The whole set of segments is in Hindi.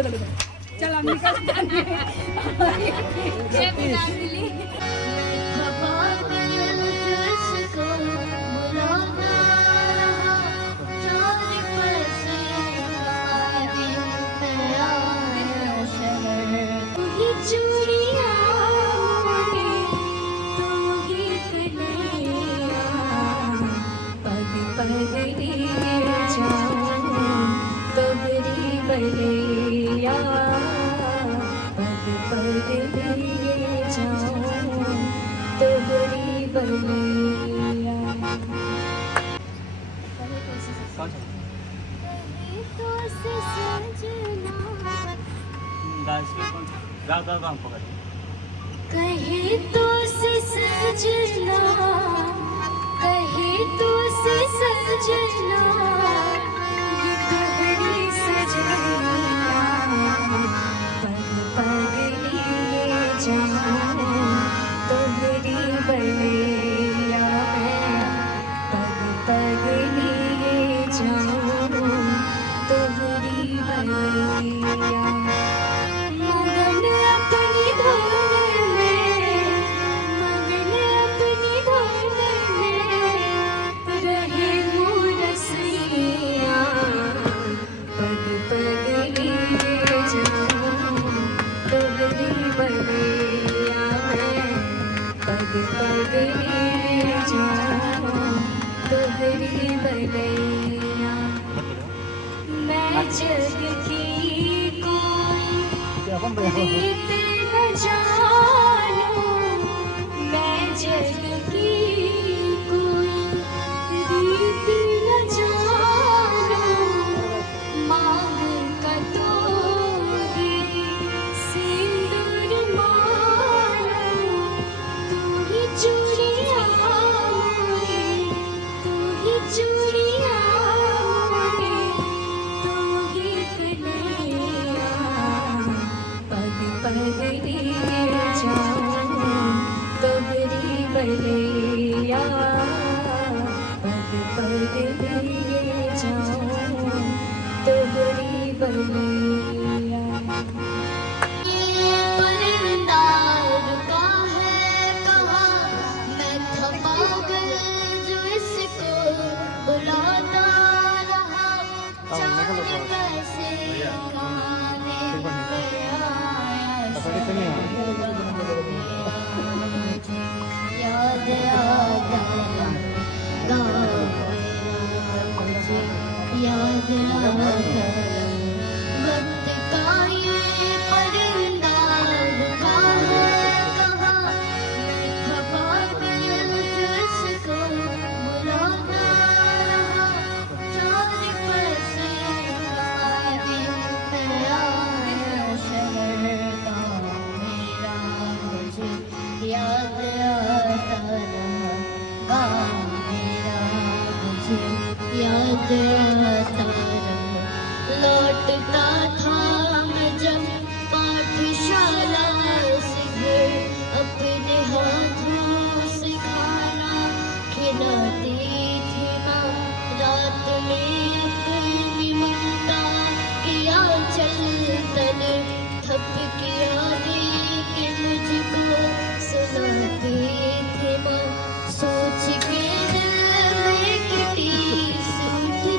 चल हम निकलते बलिया पग पग लिए जाऊं तोहरी बलिया। कहे तो से सजना कहे तो से सजना ये तोहरी सजनिया पग पग लिए जाऊं तोहरी बलिया पग पग लिए जाऊं तोहरी बलिया। मगन अपनी धुन में मगन अपनी धुन में रहे मुरसिया पग पग लिए जाऊं तोहरी बलिया पग पग लिए जाऊं तोहरी बलिया। मैं जग की रीत न जानूं मैं जग की कोई रीत न जानूं मांग कटोरी सिंदूर मानूं तू ही चूड़ियां मोरी तू ही चूड़ियां मोरी तू ही कन्हैया पग पग लिए जाऊं तोहरी बलिया पग पग लिए जाऊं तोहरी बलिया। ये परिंदा रुका है कहाँ मैं था पागल जो इसको बुलाता रहा चांद कैसे गाने गया याद आता गाँव मुझे याद आता वक्त का ये परिंदा रुका है कहाँ मैं था पागल जो इसको बुलाता रहा चांद कैसे गाने गया शहर का मेरा मुझे याद आता रहा गाँव मेरा मुझे याद आता रहा। लौटता था मैं जब पाठशाला से घर अपने हाथों से खाना खिलाती थी माँ रात में अपनी ममता किया चल तन थप किया दे के मुझको सुनाती थी माँ सोच के दिल में किटी उठती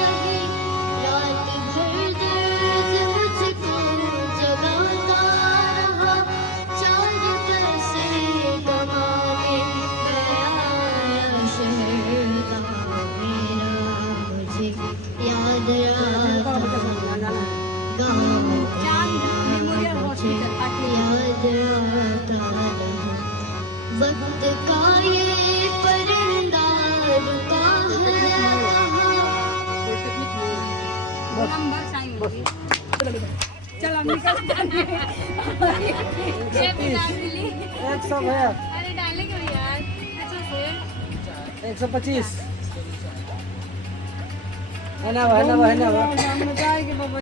रही रात भर दर्द मुझको जगाता रहा चांद कैसे गवाने गया शहर का मेरा मुझे याद आता गाँव मेरा मुझे याद आता रहा वक्त का ये परिंदा रुका है चल हम निकलते अरे डालेंगे यार अच्छा फिर 125 है ना जाएगी बाबा।